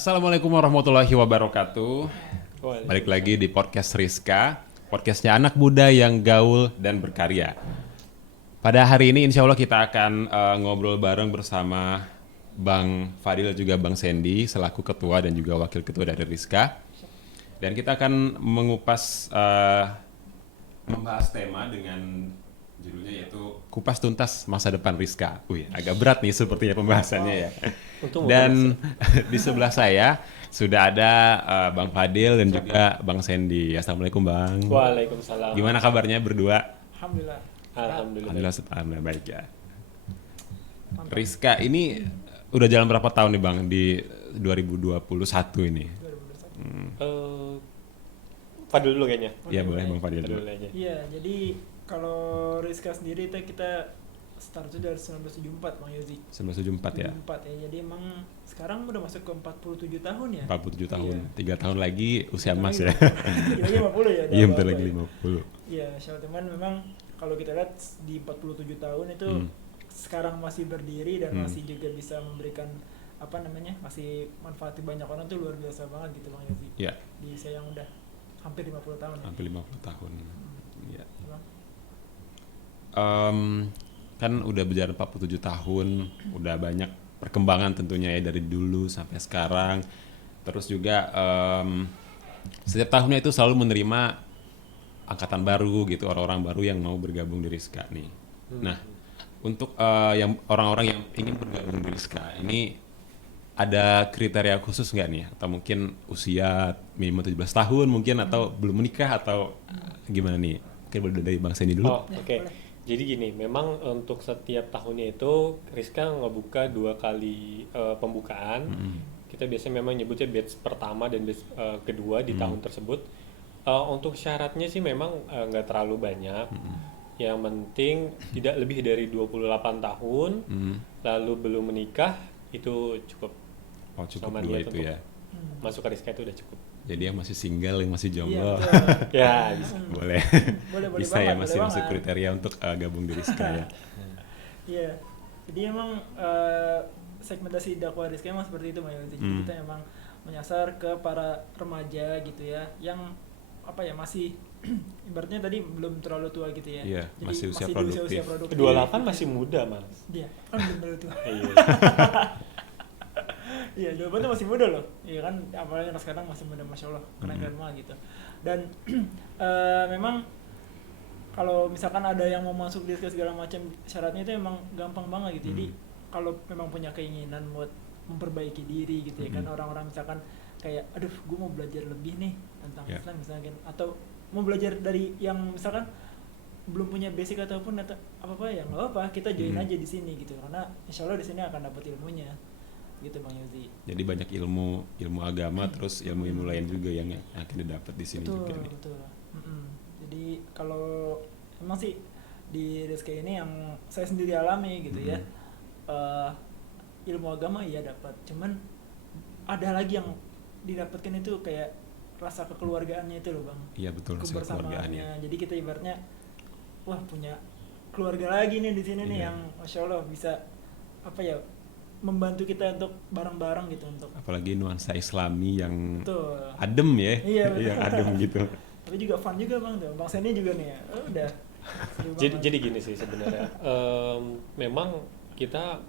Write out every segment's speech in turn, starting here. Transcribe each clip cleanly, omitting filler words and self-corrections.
Assalamualaikum warahmatullahi wabarakatuh. Balik Waalaikumsalam. lagi di podcast Rizka, podcastnya anak muda yang gaul dan berkarya. Pada hari ini insya Allah kita akan ngobrol bareng bersama Bang Fadil dan juga Bang Sandy selaku ketua dan juga wakil ketua dari Rizka. Dan kita akan mengupas, membahas tema dengan judulnya yaitu Kupas Tuntas Masa Depan Rizka. Wih, agak berat nih sepertinya pembahasannya ya. Untung Dan di sebelah saya sudah ada Bang Fadil dan juga Bang Sandy. Assalamualaikum Bang. Waalaikumsalam. Gimana kabarnya berdua? Alhamdulillah. Alhamdulillah. Alhamdulillah baik ya. Rizka ini udah jalan berapa tahun nih Bang di 2021 ini? Eh, Fadil dulu kayaknya. Ya boleh Bang Fadil Fadil dulu. dulu aja. Iya, jadi kalau Rizka sendiri kita start itu dari 1974 Bang Yozi. 1974 ya. 74 ya. Jadi emang sekarang udah masuk ke 47 tahun ya. 47 tahun. Iya. 3 tahun lagi usia emas ya. Lagi 50 ya. Iya bentar lagi 50. Iya, Syawal teman memang kalau kita lihat di 47 tahun itu sekarang masih berdiri dan masih juga bisa memberikan masih manfaati banyak orang tuh luar biasa banget gitu Bang Yozi. Iya. Di usia yang udah hampir 50 tahun ya. Hampir 50 tahun. Iya. Bang. Kan udah berjalan 47 tahun, udah banyak perkembangan tentunya ya dari dulu sampai sekarang. Terus juga setiap tahunnya itu selalu menerima angkatan baru gitu, orang-orang baru yang mau bergabung di Rizka nih. Nah, untuk yang orang-orang yang ingin bergabung di Rizka ini ada kriteria khusus nggak nih? Atau mungkin usia minimal 17 tahun mungkin atau belum menikah atau gimana nih? Mungkin boleh dari Bang Sandy dulu. Oh, oke. Jadi gini, memang untuk setiap tahunnya itu Rizka ngebuka 2 kali pembukaan. Kita biasanya memang nyebutnya batch pertama dan batch kedua di tahun tersebut. Untuk syaratnya sih memang nggak terlalu banyak. Yang penting tidak lebih dari 28 tahun, lalu belum menikah, itu cukup. Oh cukup Sama dua niat itu untuk ya. Masuk ke Rizka itu udah cukup. Jadi yang masih single, yang masih Iya, jomblo, betul. Ya, bisa. boleh. Boleh Bisa ya banget, masih boleh masuk banget. kriteria untuk gabung di Rizka ya. Iya, jadi emang segmentasi dakwah Rizka emang seperti itu Bang Yozi. Jadi kita emang menyasar ke para remaja gitu ya, yang masih ibaratnya tadi belum terlalu tua gitu ya. Iya, Jadi masih usia di produktif. produktif. 28 masih muda, Mas. Dia kan belum terlalu tua. Iya. Iya, 28 tuh masih muda loh. Iya kan, apalagi anak sekarang masih muda, masya Allah, keren-keren banget gitu. Dan memang kalau misalkan ada yang mau masuk di segala macam syaratnya itu emang gampang banget gitu. Jadi kalau memang punya keinginan buat memperbaiki diri gitu ya kan, orang-orang misalkan kayak aduh gue mau belajar lebih nih tentang Islam misalkan, atau mau belajar dari yang misalkan belum punya basic ataupun apa ya nggak apa kita join aja di sini gitu, karena insya Allah di sini akan dapat ilmunya gitu Bang Yozi. Jadi banyak ilmu agama terus ilmu lain juga yang akan didapat di sini Betul, juga nih. betul. Jadi kalau emang sih di Rizka ini yang saya sendiri alami gitu ya, ilmu agama iya dapat, cuman ada lagi yang didapatkan itu kayak rasa kekeluargaannya itu loh Bang. Iya betul, rasa kekeluargaannya. Kebersamaannya. Jadi kita ibaratnya wah punya keluarga lagi nih di sini nih Iya. yang masya Allah bisa membantu kita untuk bareng-bareng gitu untuk Apalagi nuansa Islami yang betul. adem ya. Iya, betul. Yang adem gitu. Tapi juga fun juga Bang tuh. Bang Sandy juga nih ya. Udah. seru banget. Jadi gini sih sebenarnya. Memang kita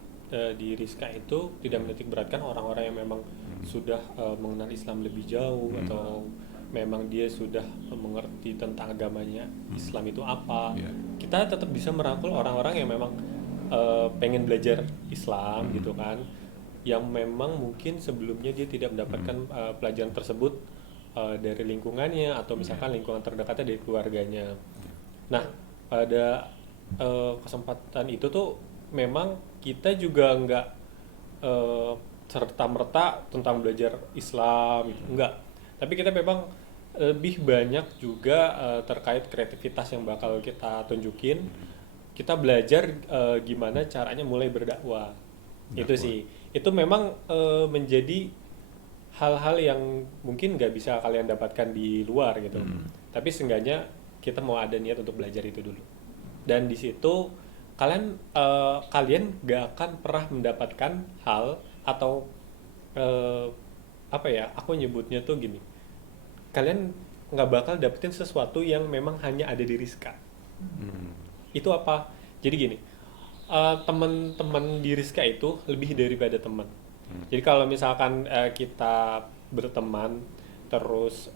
di Rizka itu tidak menitik beratkan orang-orang yang memang sudah mengenal Islam lebih jauh atau memang dia sudah mengerti tentang agamanya Islam itu apa. Iya. Kita tetap bisa merangkul orang-orang yang memang pengen belajar Islam gitu kan, yang memang mungkin sebelumnya dia tidak mendapatkan pelajaran tersebut dari lingkungannya atau misalkan lingkungan terdekatnya dari keluarganya. Nah, pada kesempatan itu tuh memang kita juga nggak serta-merta tentang belajar Islam gitu, enggak. Tapi kita memang lebih banyak juga terkait kreativitas yang bakal kita tunjukin. Kita belajar gimana caranya mulai berdakwah. Itu sih. Itu memang menjadi hal-hal yang mungkin nggak bisa kalian dapatkan di luar gitu. Tapi seenggaknya kita mau ada niat untuk belajar itu dulu. Dan di situ kalian nggak akan pernah mendapatkan hal atau apa ya, aku nyebutnya tuh gini, kalian nggak bakal dapetin sesuatu yang memang hanya ada di Rizka. Itu apa? Jadi gini, teman-teman di Rizka itu lebih daripada teman. Jadi kalau misalkan kita berteman terus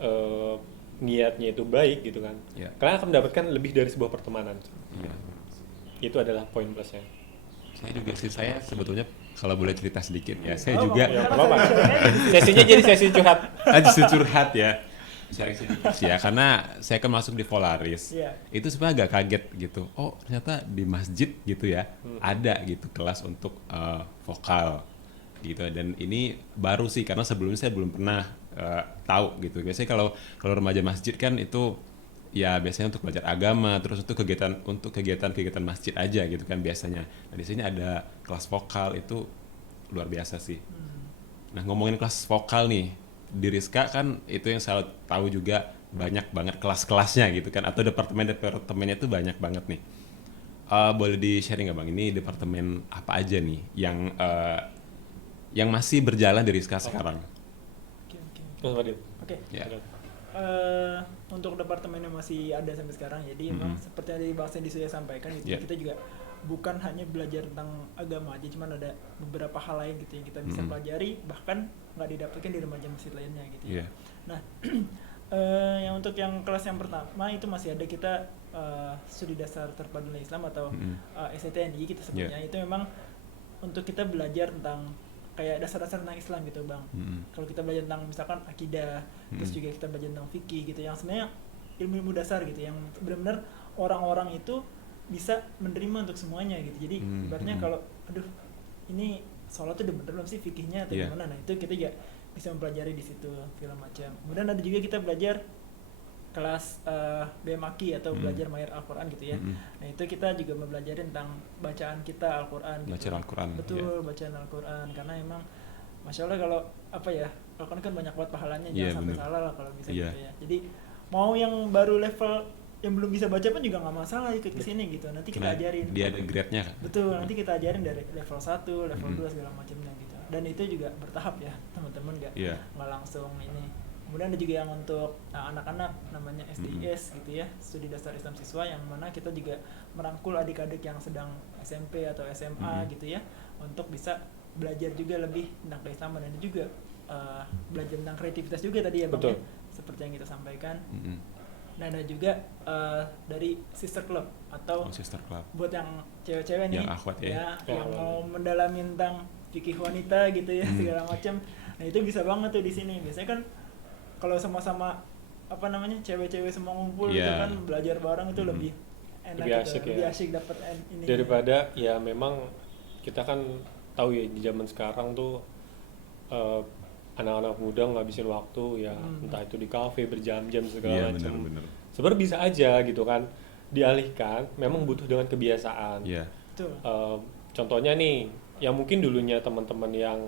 niatnya itu baik gitu kan, Ya. kalian akan mendapatkan lebih dari sebuah pertemanan. Iya. Itu adalah poin plusnya. Saya juga sih, saya sebetulnya kalau boleh cerita sedikit ya, saya Oh, juga Ya, apa-apa. Sesinya jadi sesi curhat. justru curhat ya. Sharing sedikit sih ya, karena saya kan masuk di Polaris. Iya. Itu sebenarnya agak kaget gitu. Oh, ternyata di masjid gitu ya, ada gitu kelas untuk vokal gitu. Dan ini baru sih, karena sebelumnya saya belum pernah tahu gitu. Biasanya kalau remaja masjid kan itu ya biasanya untuk belajar agama, terus untuk kegiatan masjid aja gitu kan biasanya. Nah, di sini ada kelas vokal, itu luar biasa sih. Nah, ngomongin kelas vokal nih, di Rizka kan itu yang saya tahu juga banyak banget kelas-kelasnya gitu kan, atau departemennya itu banyak banget nih. Boleh di-sharing nggak Bang, ini departemen apa aja nih yang masih berjalan di Rizka sekarang? Oke, oke. Mas Fadil. Oke. Ya. Untuk departemennya masih ada sampai sekarang, jadi emang seperti yang dibahas di saya sampaikan gitu, Yeah. kita juga bukan hanya belajar tentang agama aja, cuman ada beberapa hal lain gitu yang kita bisa pelajari, bahkan nggak didapatkan di remaja masjid lainnya gitu ya. Iya. Nah, yang untuk yang kelas yang pertama itu masih ada kita studi dasar terpadu nilai Islam atau STNI kita sebutnya. Itu memang untuk kita belajar tentang kayak dasar-dasar tentang Islam gitu Bang. Kalau kita belajar tentang misalkan akidah, terus juga kita belajar tentang fikih gitu, yang sebenarnya ilmu-ilmu dasar gitu, yang benar-benar orang-orang itu bisa menerima untuk semuanya gitu. Jadi ibaratnya kalau aduh ini sholat tuh udah bener belum sih fikihnya atau gimana, nah itu kita juga bisa mempelajari di situ segala macam. Kemudian ada juga kita belajar kelas BMAKI atau belajar mahir Al-Quran gitu ya. Nah itu kita juga mempelajari tentang bacaan kita Al-Quran gitu. Bacaan Al-Quran, Betul, bacaan Al-Quran, karena emang Masya Allah kalau apa ya, Al-Quran kan banyak banget pahalanya, Iya, jangan sampai bener. salah lah kalau bisa Iya. gitu ya. Jadi mau yang baru level yang belum bisa baca pun juga nggak masalah ikut ke sini gitu, nanti kita Nah, ajarin. dia ada grade-nya kan? Betul, nanti kita ajarin dari level 1, level 2 segala macamnya gitu. Dan itu juga bertahap ya, teman-teman Iya. nggak langsung ini. Kemudian ada juga yang untuk anak-anak namanya SDIS gitu ya, studi dasar Islam siswa, yang mana kita juga merangkul adik-adik yang sedang SMP atau SMA gitu ya, untuk bisa belajar juga lebih tentang keislaman, dan juga belajar tentang kreativitas juga tadi ya Bang, Betul. ya, seperti yang kita sampaikan. Nah ada juga dari sister club atau Oh, sister club. buat yang cewek-cewek nih, Yang akhwat ya. yang mau mendalami tentang fikih wanita gitu ya, segala macam. Nah itu bisa banget tuh di sini. Biasanya kan kalau sama-sama apa namanya cewek-cewek semua ngumpul gitu Iya. kan, belajar bareng itu lebih enak, Lebih gitu, asik ya. lebih asik dapat ini. Daripada ya memang kita kan tahu ya di zaman sekarang tuh anak-anak muda ngabisin waktu ya entah itu di kafe berjam-jam segala Iya, macam. benar. Sebenarnya bisa aja gitu kan dialihkan, memang butuh dengan kebiasaan. Iya. Betul. Contohnya nih, yang mungkin dulunya teman-teman yang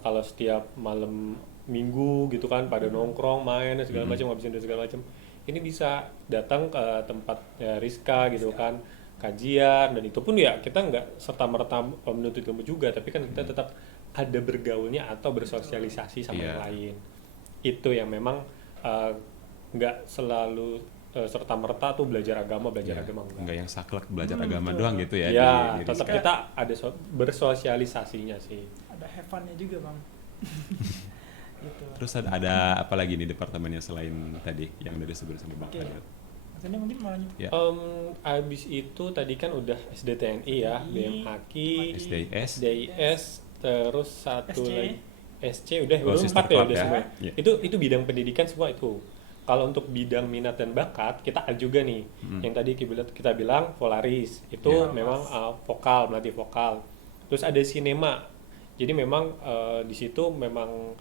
kalau setiap malam minggu gitu kan pada nongkrong main dan segala macam, ngabisin duit segala macam, ini bisa datang ke tempatnya Rizka gitu kan, kajian, dan itu pun ya kita nggak serta merta menuntut ilmu juga, tapi kan kita tetap ada bergaulnya atau bersosialisasi sama Iya. yang lain. Itu yang memang nggak selalu serta merta tuh belajar agama Iya. enggak. Enggak yang saklek belajar agama doang gitu ya. Ya, di tetap Rizka. kita ada bersosialisasinya sih. Ada have fun-nya juga Bang. Gitu. Terus ada apa lagi nih departemennya selain tadi yang dari sebelum sama Bang Oke. Fadil? Mas Andi mungkin mau lanjut. Ya. Abis itu tadi kan udah SDTNI ya, BMHQ, SDIS. SDIS, terus satu SC. lagi SC udah Oh, baru sister 4 ya club udah ya. semua. Iya. Itu bidang pendidikan semua itu. Kalau untuk bidang minat dan bakat kita ada juga nih. Yang tadi kita bilang Polaris itu Iya. memang vokal, melatih vokal. Terus ada sinema. Jadi memang di situ memang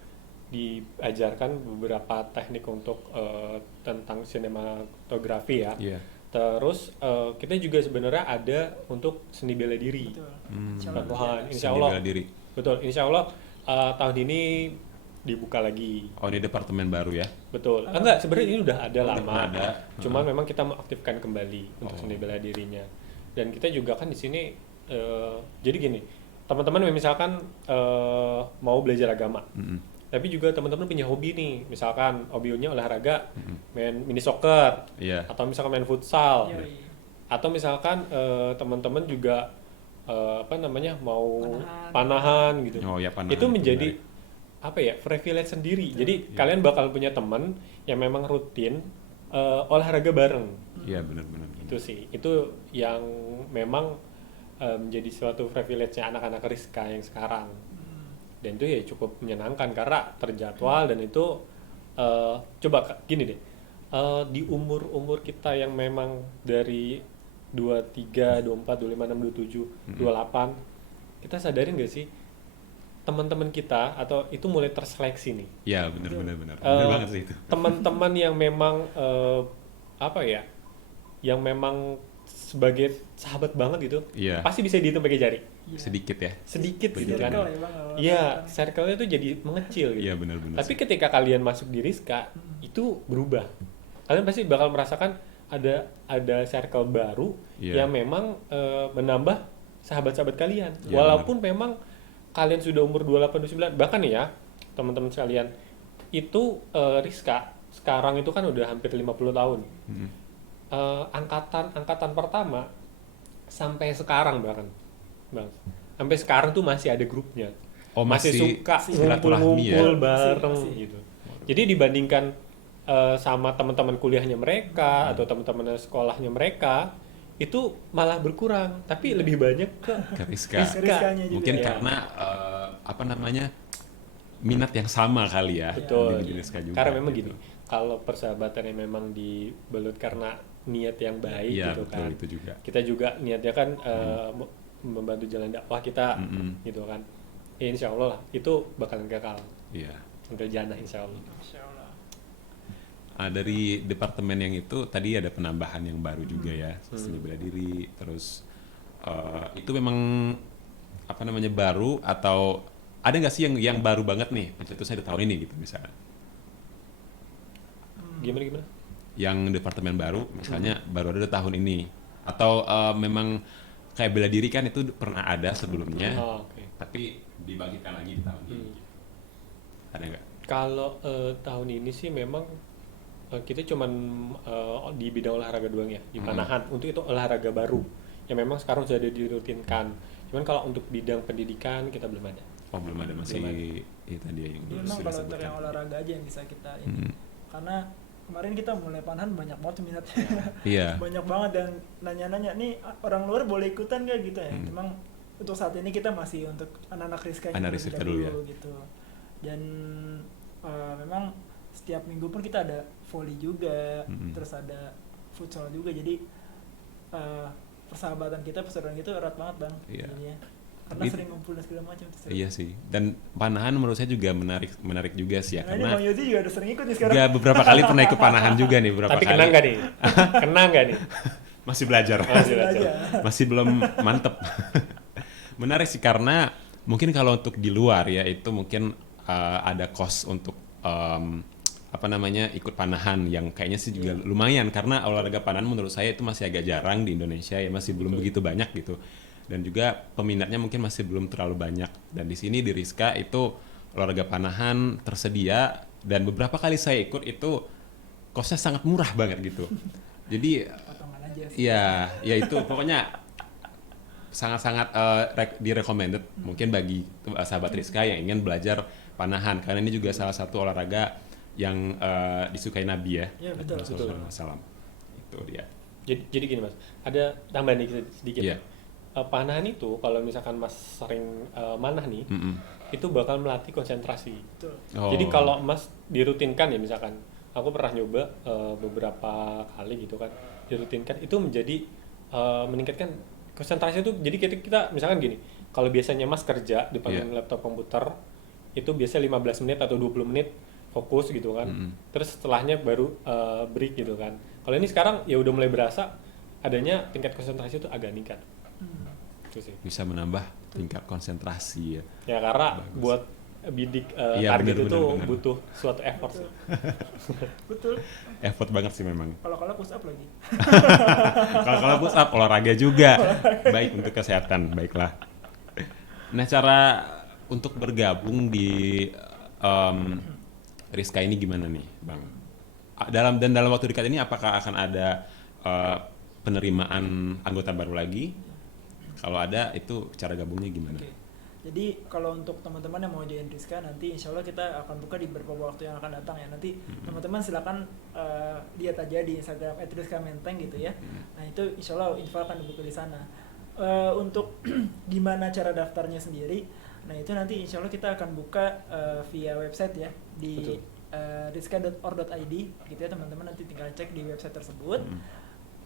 diajarkan beberapa teknik untuk tentang sinematografi ya. Iya. Terus kita juga sebenarnya ada untuk seni bela diri. Betul. Tuhan, insya Seni Allah. bela diri. Betul, insya Allah tahun ini dibuka lagi. Oh, ini departemen baru ya? Betul. Enggak, sebenarnya ini udah ada Udah lama. ada. Cuman memang kita mengaktifkan kembali untuk seni bela dirinya. Dan kita juga kan di sini jadi gini, teman-teman yang misalkan mau belajar agama, tapi juga teman-teman punya hobi nih, misalkan hobinya olahraga, main mini soccer, Iya. atau misalkan main futsal, Yoi. atau misalkan teman-teman juga apa namanya mau Panahan. panahan gitu. Oh ya, panahan Itu menjadi menarik. apa ya, privilege sendiri. Betul. Jadi kalian bakal punya teman yang memang rutin olahraga bareng. Iya, benar-benar. Itu sih, itu yang memang menjadi suatu privilege-nya anak-anak Rizka yang sekarang. Dan itu ya cukup menyenangkan karena terjadwal dan itu coba gini deh, di umur-umur kita yang memang dari 23, 24, 25, 26, 27, 28, kita sadarin gak sih teman-teman kita atau itu mulai terseleksi nih. Iya, benar-benar benar. Eh, Benar banget sih itu. Teman-teman yang memang apa ya, yang memang sebagai sahabat banget gitu, Iya. pasti bisa dihitung pakai jari, Iya. Sedikit ya. sedikit gitu Circle kan. ya, Bang, kalau Iya, kata-kata. circle-nya tuh jadi mengecil gitu. Iya, benar-benar. Tapi ketika kalian masuk di Rizka, itu berubah. Kalian pasti bakal merasakan ada circle baru Iya. yang memang menambah sahabat-sahabat kalian. Iya, Walaupun memang kalian sudah umur 28, 29, bahkan nih ya, teman-teman sekalian, itu Rizka sekarang itu kan udah hampir 50 tahun. Mm. Angkatan pertama sampai sekarang bahkan, Bang. Sampai sekarang tuh masih ada grupnya. Oh, masih masih suka silaturahmi ya? ngumpul bareng Masih. gitu. Jadi dibandingkan sama teman-teman kuliahnya mereka atau teman-teman sekolahnya mereka, itu malah berkurang, tapi lebih banyak ke Ke Rizka. Rizkanya juga. Mungkin ya. karena apa namanya, minat yang sama kali ya. betul. Di Rizka juga. Karena memang gitu. gini, kalau persahabatan yang memang dibalut karena niat yang baik Iya, gitu betul, kan. itu juga. Kita juga niatnya kan membantu jalan dakwah kita Mm-mm. gitu kan. Ya, insya Allah lah, itu bakalan kekal. Iya. Sampai jannah insya Allah. Masya Allah. Dari departemen yang itu tadi ada penambahan yang baru juga ya, seni bela diri. Terus itu memang apa namanya baru atau ada nggak sih yang baru banget nih pencetusnya di tahun ini gitu misalnya? Gimana? Yang departemen baru misalnya baru ada di tahun ini atau memang kayak bela diri kan itu pernah ada sebelumnya Oh, oke. tapi dibangkitkan lagi di tahun ini. Ada nggak? Kalau tahun ini sih memang kita cuman di bidang olahraga doang ya, di panahan. Untuk itu olahraga baru yang memang sekarang sudah dirutinkan. Cuman kalau untuk bidang pendidikan kita belum ada. Oh, belum ada, masih Belum ada. itu tadi yang Ini memang sudah kalau untuk disebutkan. yang olahraga aja yang bisa kita ini. Mm. Karena kemarin kita mulai panahan banyak banget minatnya. Iya. Banyak banget dan nanya-nanya nih orang luar boleh ikutan gak gitu ya. Memang untuk saat ini kita masih untuk anak-anak Rizka Anak Rizka dulu ya. gitu. Dan memang setiap minggu pun kita ada volley juga, terus ada futsal juga. Jadi persahabatan kita, persaudaraan kita erat banget, Bang. Iya. Jadinya. Karena It- sering ngumpul dan segala macam. Iya sih. Dan panahan menurut saya juga menarik juga sih ya Nah, ini Bang karena Yozi juga udah sering ikut nih sekarang. ya beberapa kali pernah ikut panahan juga nih beberapa Tapi kali. kenang nggak nih? Kenang nggak nih? Masih belajar. Masih aja. belajar. Masih belum mantep. Menarik sih karena mungkin kalau untuk di luar ya itu mungkin ada cost untuk apa namanya ikut panahan yang kayaknya sih juga lumayan karena olahraga panahan menurut saya itu masih agak jarang di Indonesia ya, masih belum begitu banyak gitu. Dan juga peminatnya mungkin masih belum terlalu banyak. Dan di sini di Rizka itu olahraga panahan tersedia dan beberapa kali saya ikut itu kosnya sangat murah banget gitu. Jadi Potongan aja sih. iya, ya itu pokoknya sangat-sangat di-recommended mungkin bagi sahabat Rizka yang ingin belajar panahan karena ini juga salah satu olahraga yang disukai Nabi ya. Iya, betul. Rasulullah SAW. Itu dia. Jadi gini Mas, ada tambahan nih sedikit. Iya. Panahan itu kalau misalkan Mas sering manah nih, Mm-mm. itu bakal melatih konsentrasi. Betul. Oh. Jadi kalau Mas dirutinkan ya misalkan, aku pernah nyoba beberapa kali gitu kan, dirutinkan itu menjadi meningkatkan konsentrasi itu. Jadi kita misalkan gini, kalau biasanya Mas kerja depan laptop komputer itu biasanya 15 menit atau 20 menit fokus gitu kan. Terus setelahnya baru break gitu kan. Kalau ini sekarang ya udah mulai berasa adanya tingkat konsentrasi itu agak meningkat. Itu sih. Bisa menambah tingkat konsentrasi ya. Ya karena buat bidik Iya, target bener, itu bener. butuh suatu effort sih. Betul. Effort banget sih memang. Kalau push up lagi. Kalau push up olahraga juga baik untuk kesehatan, baiklah. Nah, cara untuk bergabung di Rizka ini gimana nih, Bang? Dalam waktu dekat ini apakah akan ada penerimaan anggota baru lagi? Kalau ada, itu cara gabungnya gimana? Oke. Jadi kalau untuk teman-teman yang mau join Rizka, nanti insya Allah kita akan buka di beberapa waktu yang akan datang ya. Nanti teman-teman silakan lihat aja di Instagram @rizkamenteng gitu ya. Nah itu insya Allah info akan dibuka di sana. Untuk gimana cara daftarnya sendiri, nah itu nanti insya Allah kita akan buka via website ya di rizka.or.id gitu ya teman-teman, nanti tinggal cek di website tersebut.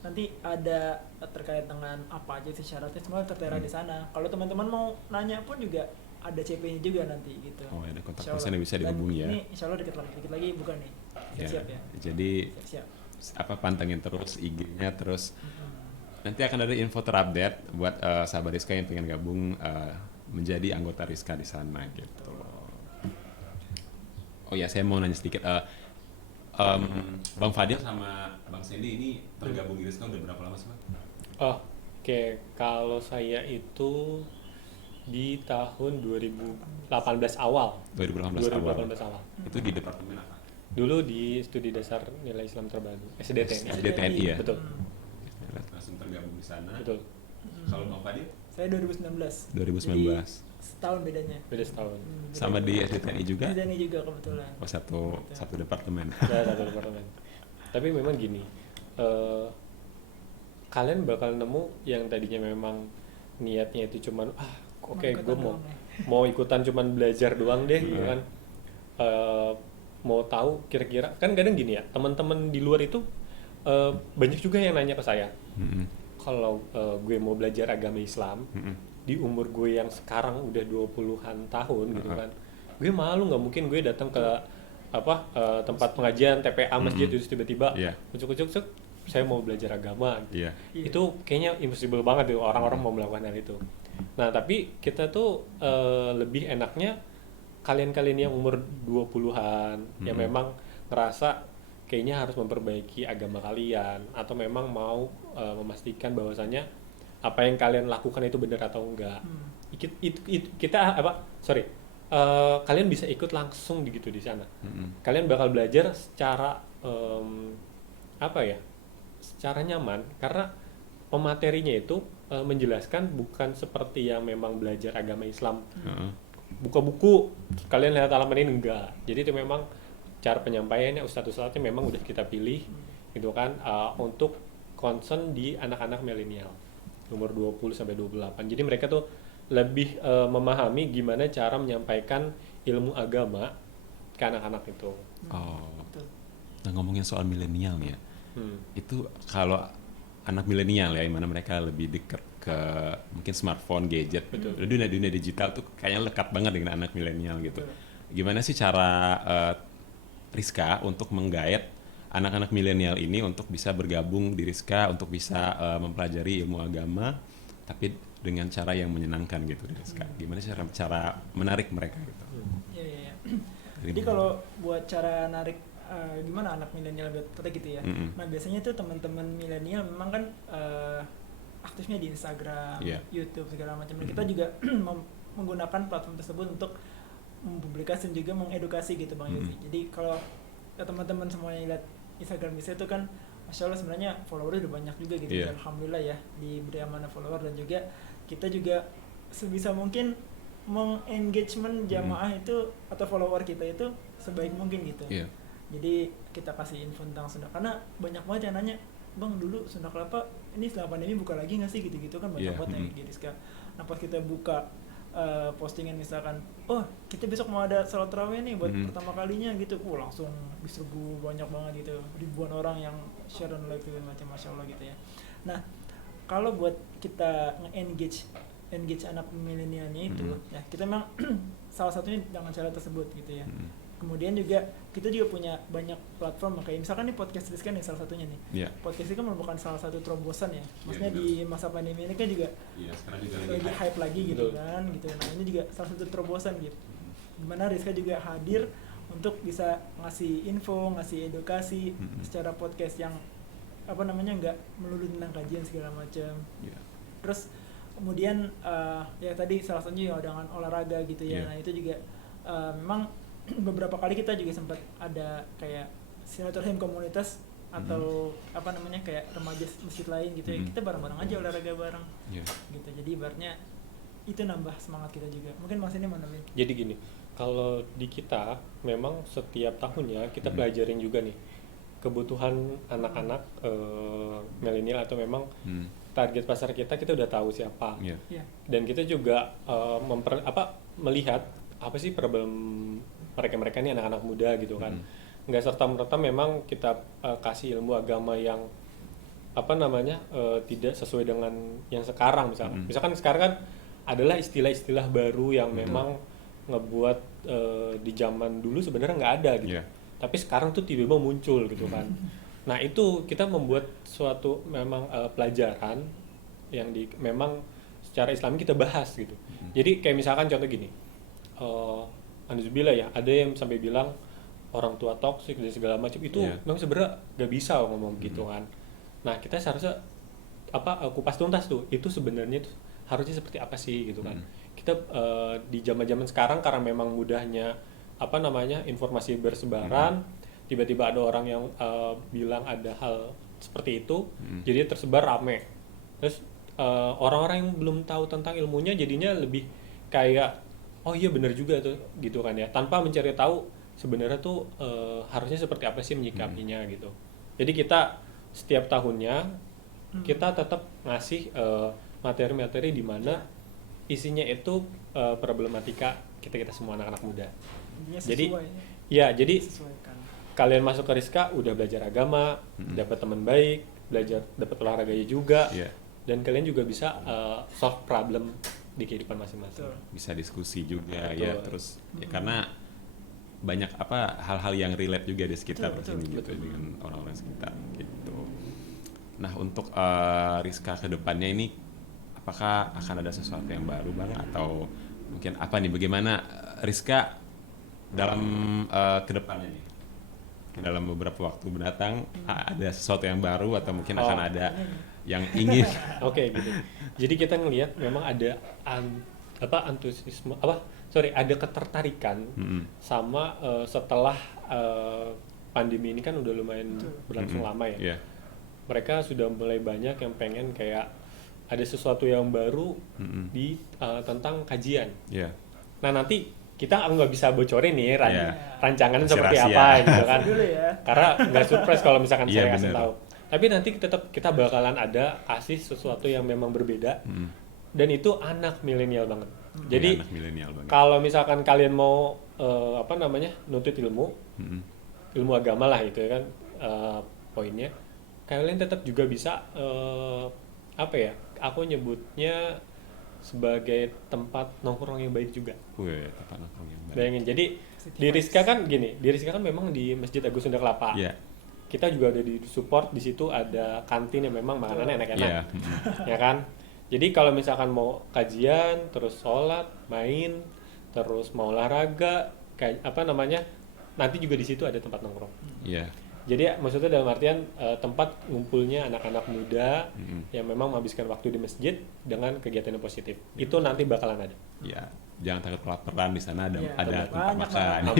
Nanti ada terkait dengan apa aja sih syaratnya, semua tertera di sana. Kalau teman-teman mau nanya pun juga ada CP-nya juga nanti gitu. Oh, ada kontak Insya Allah. person yang bisa dihubungi ya. Ini insya Allah dikit lagi bukan nih. Siap ya. Jadi Siap. pantengin terus IG-nya, terus nanti akan ada info terupdate buat sahabat Rizka yang pengen gabung menjadi anggota Rizka di sana gitu. Oh ya, saya mau nanya sedikit. Bang Fadil sama Bang Sandy ini tergabung di Rizka udah berapa lama sih, Bang? Oke, kalau saya itu di tahun 2018 awal. 2018 awal. awal. Itu di departemen apa? Dulu di Studi Dasar Nilai Islam Terbaru, SDTN. SDTNI ya? Betul. Langsung tergabung di sana. Betul. Kalau Bang Fadil? Saya 2019. 2019. Setahun bedanya. Beda setahun. Sama di SDTNI juga? SDTNI juga kebetulan. Oh, satu departemen. Ya, satu departemen. Tapi memang gini, kalian bakal nemu yang tadinya memang niatnya itu cuman gue mau ikutan cuman belajar doang deh, gitu kan. Mau tahu kira-kira, kan kadang gini ya, teman-teman di luar itu banyak juga yang nanya ke saya. Kalau gue mau belajar agama Islam di umur gue yang sekarang udah 20-an tahun gitu kan, gue malu, nggak mungkin gue datang ke tempat pengajian TPA masjid terus tiba-tiba ucuk-ucuk saya mau belajar agama gitu. Itu kayaknya impossible banget tuh orang-orang mau melakukan hal itu. Nah tapi kita tuh lebih enaknya kalian-kalian yang umur 20-an yang memang ngerasa kayaknya harus memperbaiki agama kalian, atau memang mau memastikan bahwasanya apa yang kalian lakukan itu benar atau enggak. Kalian bisa ikut langsung gitu di sana. Kalian bakal belajar secara secara nyaman, karena pematerinya itu menjelaskan bukan seperti yang memang belajar agama Islam. Buka buku, kalian lihat halaman ini, enggak. Jadi itu memang cara penyampaiannya ustadz-ustadznya memang udah kita pilih gitu kan, untuk concern di anak-anak milenial umur 20 sampai 28. Jadi mereka tuh lebih memahami gimana cara menyampaikan ilmu agama ke anak-anak itu. Nah, ngomongin soal milenial nih ya. Itu kalau anak milenial ya, yang mana mereka lebih dekat ke mungkin smartphone, gadget, dunia digital tuh kayaknya lekat banget dengan anak milenial gitu. Gimana sih cara Rizka untuk menggait anak-anak milenial ini untuk bisa bergabung di Rizka, untuk bisa mempelajari ilmu agama, tapi dengan cara yang menyenangkan gitu di Rizka? Gimana sih cara menarik mereka gitu? Iya. Jadi kalau buat cara narik gimana anak milenial buat kita gitu ya. Nah biasanya tuh teman-teman milenial memang kan aktifnya di Instagram, YouTube segala macam. Dan kita juga menggunakan platform tersebut untuk mempublikasi juga mengedukasi gitu Bang Yosi. Jadi kalau teman-teman semuanya lihat Instagram bisa itu kan Masya Allah sebenarnya follower udah banyak juga gitu. Alhamdulillah ya diberi amanah follower, dan juga kita juga sebisa mungkin mengengagement jamaah itu atau follower kita itu sebaik mungkin gitu. Jadi kita kasih info tentang Sunda, karena banyak banget yang nanya, Bang dulu Sunda Kelapa ini setelah pandemi buka lagi nggak sih gitu-gitu kan banyak banget yang di Rizka. Nah pas kita buka postingan misalkan, oh kita besok mau ada salat tarawih nih buat pertama kalinya gitu, langsung diserbu banyak banget gitu, ribuan orang yang share dan like gitu macam Masya Allah gitu ya. Nah kalau buat kita nge-engage anak milenialnya itu, ya kita memang salah satunya dengan cara tersebut gitu ya. Kemudian juga kita juga punya banyak platform, kayak misalkan nih podcast Rizka nih salah satunya nih. Podcast ini kan merupakan salah satu terobosan ya. Maksudnya di masa pandemi ini kan juga lagi hype lagi gitu kan gitu. Nah ini juga salah satu terobosan gitu. Dimana Rizka juga hadir untuk bisa ngasih info, ngasih edukasi secara podcast yang nggak melulu tentang kajian segala macam. Terus kemudian ya tadi salah satunya dengan olahraga gitu ya. Nah itu juga memang beberapa kali kita juga sempat ada kayak silaturahim komunitas atau apa namanya kayak remaja masjid lain gitu ya, kita bareng-bareng aja olahraga bareng gitu. Jadi ibaratnya itu nambah semangat kita juga. Mungkin Mas ini mana, Bin? Jadi gini, kalau di kita memang setiap tahunnya kita pelajarin juga nih kebutuhan anak-anak milenial atau memang target pasar kita udah tahu siapa. Dan kita juga melihat apa sih problem mereka ini anak-anak muda gitu kan. Nggak serta-merta memang kita kasih ilmu agama yang tidak sesuai dengan yang sekarang misalkan. Misalkan sekarang kan adalah istilah-istilah baru yang memang ngebuat di zaman dulu sebenarnya nggak ada gitu. Tapi sekarang tuh tiba-tiba muncul gitu kan. Nah itu kita membuat suatu memang pelajaran yang memang secara Islami kita bahas gitu. Jadi kayak misalkan contoh gini, Alhamdulillah ya, ada yang sampai bilang orang tua toksik dan segala macam itu memang sebenarnya nggak bisa ngomong gitu kan. Nah kita seharusnya kupas tuntas tuh itu sebenarnya tuh harusnya seperti apa sih gitu kan. Kita di zaman-zaman sekarang karena memang mudahnya informasi bersebaran, tiba-tiba ada orang yang bilang ada hal seperti itu, jadi tersebar rame. Terus orang-orang yang belum tahu tentang ilmunya jadinya lebih kayak oh iya benar juga tuh gitu kan ya, tanpa mencari tahu sebenarnya tuh harusnya seperti apa sih menyikapinya gitu. Jadi kita setiap tahunnya kita tetap ngasih materi-materi di mana isinya itu problematika kita semua anak-anak muda. Jadi Sesuaikan. Kalian masuk ke Rizka udah belajar agama, dapat teman baik, dapat olahraganya juga, dan kalian juga bisa solve problem di kehidupan masing-masing. Bisa diskusi juga. Terus karena banyak hal-hal yang relate juga di sekitar sini gitu dengan orang-orang sekitar gitu. Nah untuk Rizka kedepannya ini apakah akan ada sesuatu yang baru Bang atau mungkin apa nih, bagaimana Rizka dalam kedepannya nih, dalam beberapa waktu mendatang ada sesuatu yang baru atau mungkin akan ada yang ingin Oke gitu. Jadi kita ngelihat memang ada antusiasme ada ketertarikan sama setelah pandemi ini kan udah lumayan berlangsung lama ya. Mereka sudah mulai banyak yang pengen kayak ada sesuatu yang baru di tentang kajian. Nah nanti kita nggak bisa bocorin nih rancangan seperti apa gitu kan. Karena nggak surprise kalau misalkan saya kasih tahu. Tapi nanti tetap kita bakalan ada kasih sesuatu yang memang berbeda dan itu anak milenial banget. Jadi kalau misalkan kalian mau nuntut ilmu agama lah itu ya kan poinnya, kalian tetap juga bisa aku nyebutnya sebagai tempat nongkrong yang baik juga. Tempat nongkrong yang baik. Bayangin, jadi di Rizka kan memang di Masjid Agus Sunda Kelapa. Kita juga ada di support, di situ ada kantin yang memang makanannya enak-enak. Ya kan? Jadi kalau misalkan mau kajian, terus sholat, main, terus mau olahraga, nanti juga di situ ada tempat nongkrong. Jadi maksudnya dalam artian tempat ngumpulnya anak-anak muda yang memang menghabiskan waktu di masjid dengan kegiatan yang positif. Itu nanti bakalan ada. Jangan takut kelaparan, di sana ada tempat makan.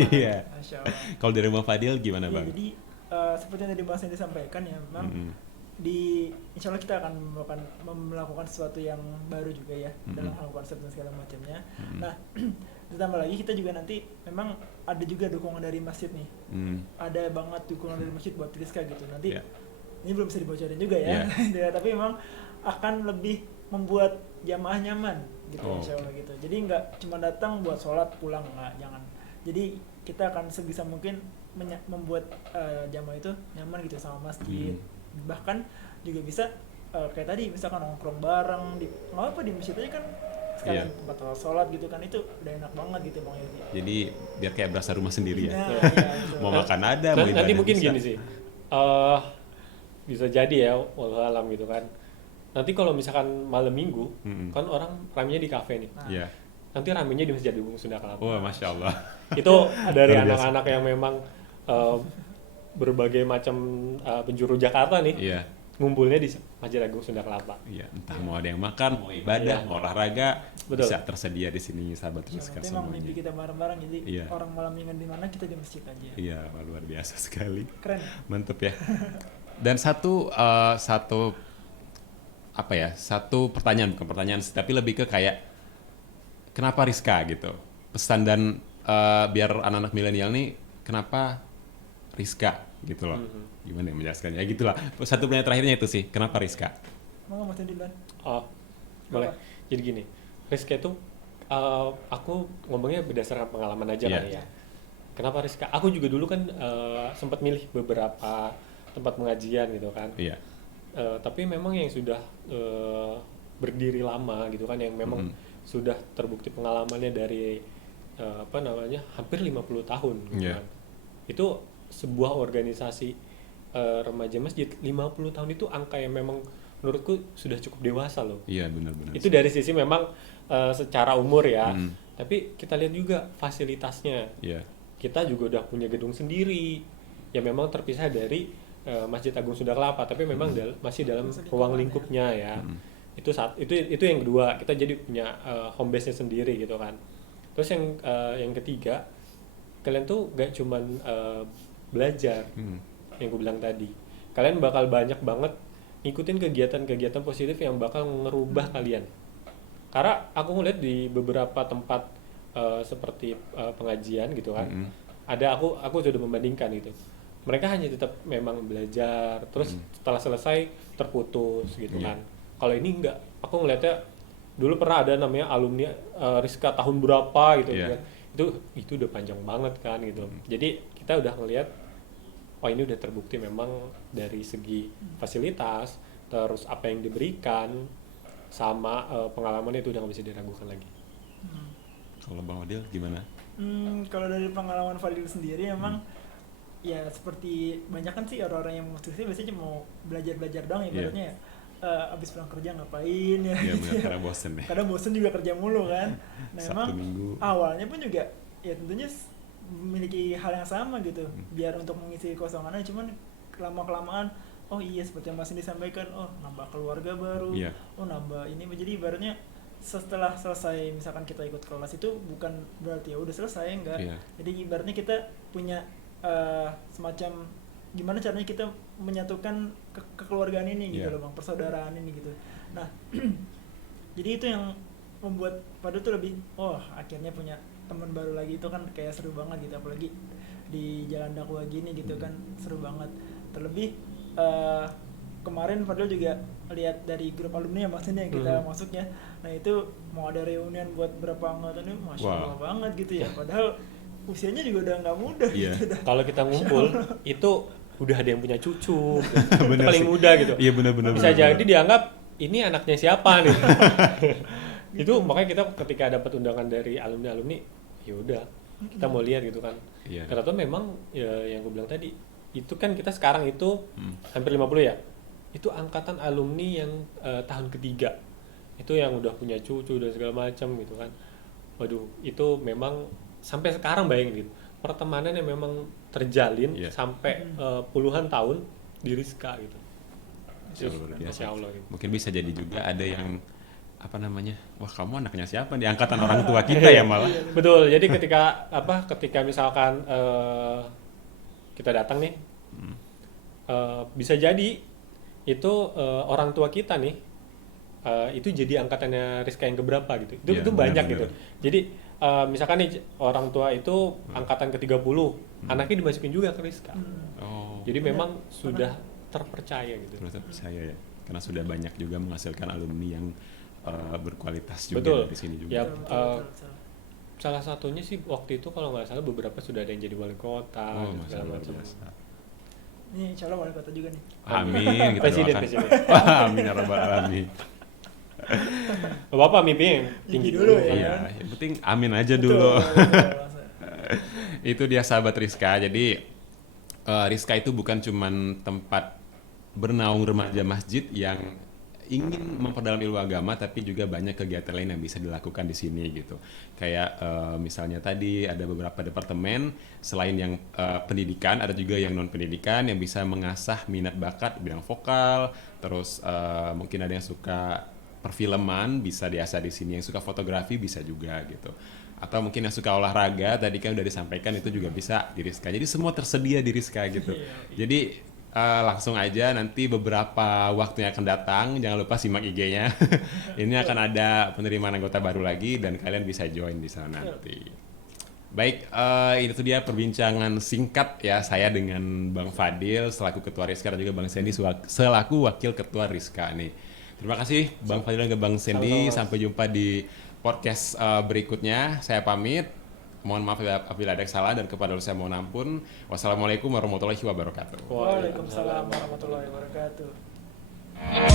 Kalau dari Bang Fadil gimana Bang? Jadi seperti yang tadi Bang Sandy disampaikan ya, memang insya Allah kita akan melakukan sesuatu yang baru juga ya dalam hal konsep dan segala macamnya. Nah ditambah lagi kita juga nanti memang ada juga dukungan dari masjid nih. Ada banget dukungan dari masjid buat Rizka gitu. Nanti ini belum bisa dibocorin juga ya. Tapi memang akan lebih membuat jamaah nyaman gitu insya Allah gitu. Jadi nggak cuma datang buat sholat pulang, jangan. Jadi kita akan sebisa mungkin membuat jamaah itu nyaman gitu sama masjid. Bahkan juga bisa kayak tadi misalkan nongkrong bareng di masjid aja kan sekalian tempat sholat gitu kan, itu udah enak banget gitu Bang Yogi. Jadi biar kayak berasa rumah sendiri ya. Mau Nah, makan ada, mau ibadah nanti mungkin bisa. gini sih, bisa jadi ya walau alam gitu kan. Nanti kalau misalkan malam minggu kan orang ramenya di kafe nih. Nanti ramenya di Masjid Agung Sunda Kelapa. Masya Allah. Itu dari anak-anak yang memang berbagai macam penjuru Jakarta nih. ngumpulnya di Masjid Agung Sunda Kelapa. Iya, entah mau ada yang makan, mau ibadah, Iya. mau olahraga, Betul. bisa tersedia di sini sahabat Rizka Itu emang mimpi semuanya. kita bareng-bareng, jadi Iya. orang malam mingguan di mana kita di masjid aja. Iya, luar biasa sekali. Keren. Mantep ya. Dan satu apa ya? Satu pertanyaan, bukan pertanyaan sih, tapi lebih ke kayak kenapa Rizka gitu. Pesan dan biar anak-anak milenial nih kenapa Rizka gitu loh. Gimana yang menjelaskannya? Ya gitulah. Satu pertanyaan terakhirnya itu sih, kenapa Rizka? Mau nggak Mas Duluan? Oh, boleh. Jadi gini, Rizka itu aku ngomongnya berdasarkan pengalaman aja Iya. kali ya. Kenapa Rizka? Aku juga dulu kan sempat milih beberapa tempat pengajian gitu kan. Iya. Tapi memang yang sudah berdiri lama gitu kan, yang memang sudah terbukti pengalamannya dari apa namanya hampir 50 tahun gitu Iya. kan. Itu sebuah organisasi remaja masjid 50 tahun itu angka yang memang menurutku sudah cukup dewasa loh. Iya, benar-benar. Itu dari sisi memang secara umur ya. Hmm. Tapi kita lihat juga fasilitasnya. Iya. Kita juga udah punya gedung sendiri yang memang terpisah dari Masjid Agung Sunda Kelapa, tapi memang masih dalam ruang lingkupnya ya. Itu yang kedua, kita jadi punya home base-nya sendiri gitu kan. Terus yang ketiga, kalian tuh gak cuman belajar yang gue bilang tadi. Kalian bakal banyak banget ngikutin kegiatan-kegiatan positif yang bakal ngerubah kalian. Karena aku ngeliat di beberapa tempat seperti pengajian gitu kan, ada aku sudah membandingkan gitu. Mereka hanya tetap memang belajar, terus setelah selesai terputus gitu kan. Kalau ini enggak, aku ngeliatnya dulu pernah ada namanya alumni Rizka tahun berapa gitu kan. Itu udah panjang banget kan gitu. Jadi kita udah ngeliat, oh ini udah terbukti memang dari segi fasilitas, terus apa yang diberikan, sama pengalamannya itu udah nggak bisa diragukan lagi. Kalau Bang Adil gimana? Kalau dari pengalaman Fadil sendiri emang ya seperti banyak kan sih orang-orang yang masuk sini biasanya cuma mau belajar-belajar doang ibaratnya ya. Abis pulang kerja ngapain ya? Iya, gitu benar, ya. karena bosen ya. Kadang bosen juga kerja mulu kan. Nah Sabtu emang Minggu. awalnya pun juga ya tentunya memiliki hal yang sama gitu, biar untuk mengisi kekosongannya, cuman lama-kelamaan oh iya seperti yang Mas Indi sampaikan, oh nambah keluarga baru, Iya. oh nambah ini, jadi ibaratnya setelah selesai misalkan kita ikut kelas itu bukan berarti ya udah selesai, enggak. Iya. Jadi ibaratnya kita punya semacam gimana caranya kita menyatukan kekeluargaan ini gitu Iya. loh Bang, persaudaraan ini gitu. Nah jadi itu yang membuat Padu tuh lebih akhirnya punya teman baru lagi, itu kan kayak seru banget gitu, apalagi di jalan dakwah gini gitu kan, seru banget. Terlebih kemarin Fadil juga lihat dari grup alumni ya maksudnya yang kita masuknya, nah itu mau ada reunian buat berapa anggota nih, masya Allah banget gitu ya, padahal usianya juga udah nggak muda gitu. Kalau kita ngumpul itu udah ada yang punya cucu, itu Bener paling sih. muda gitu. Iya, benar-benar. Bisa jadi dianggap ini anaknya siapa nih. Itu makanya kita ketika dapat undangan dari alumni, ya udah kita mau lihat gitu kan. Iya. Karena tuh memang ya, yang gue bilang tadi, itu kan kita sekarang itu hampir 50 ya. Itu angkatan alumni yang tahun ketiga. Itu yang udah punya cucu dan segala macam gitu kan. Waduh, itu memang sampai sekarang bayangin gitu. Pertemanan yang memang terjalin sampai puluhan tahun di Rizka gitu. Masya Allah gitu. Mungkin bisa jadi juga ada yang apa namanya, wah kamu anaknya siapa di angkatan orang tua kita ya malah. Betul. Jadi ketika misalkan kita datang nih, bisa jadi itu orang tua kita nih itu jadi angkatannya Rizka yang keberapa gitu. Itu banyak gitu. Jadi misalkan nih orang tua itu angkatan ke-30, anaknya dimasukin juga ke Rizka. Jadi memang sudah terpercaya gitu. Terus terpercaya ya, karena sudah banyak juga menghasilkan alumni yang berkualitas juga Betul. di sini juga. Ya, salah satunya sih waktu itu kalau nggak salah beberapa sudah ada yang jadi wali kota dan segala macam. Ini insya Allah wali kota juga nih. Amin, kita Presiden. doakan. Amin ya rabbal alamin. Bapak mimpi yang tinggi dulu ya. Iya, yang penting amin aja dulu. Itu dia sahabat Rizka. Jadi Rizka itu bukan cuman tempat bernaung remaja masjid yang ingin memperdalam ilmu agama tapi juga banyak kegiatan lain yang bisa dilakukan di sini gitu. Kayak misalnya tadi ada beberapa departemen selain yang pendidikan, ada juga yang non pendidikan yang bisa mengasah minat bakat di bidang vokal. Terus mungkin ada yang suka perfilman bisa diasah di sini, yang suka fotografi bisa juga gitu. Atau mungkin yang suka olahraga tadi kan udah disampaikan itu juga bisa di Rizka. Jadi semua tersedia di Rizka gitu. Jadi langsung aja nanti beberapa waktu yang akan datang jangan lupa simak IG-nya. Ini akan ada penerimaan anggota baru lagi dan kalian bisa join di sana nanti. Baik, itu dia perbincangan singkat ya saya dengan Bang Fadil selaku Ketua Rizka dan juga Bang Sandy selaku Wakil Ketua Rizka nih. Terima kasih Bang Fadil dan Bang Sandy. Sampai jumpa di podcast berikutnya. Saya pamit. Mohon maaf apabila ada yang salah dan kepada saya mohon ampun. Wassalamualaikum warahmatullahi wabarakatuh. Waalaikumsalam warahmatullahi wabarakatuh.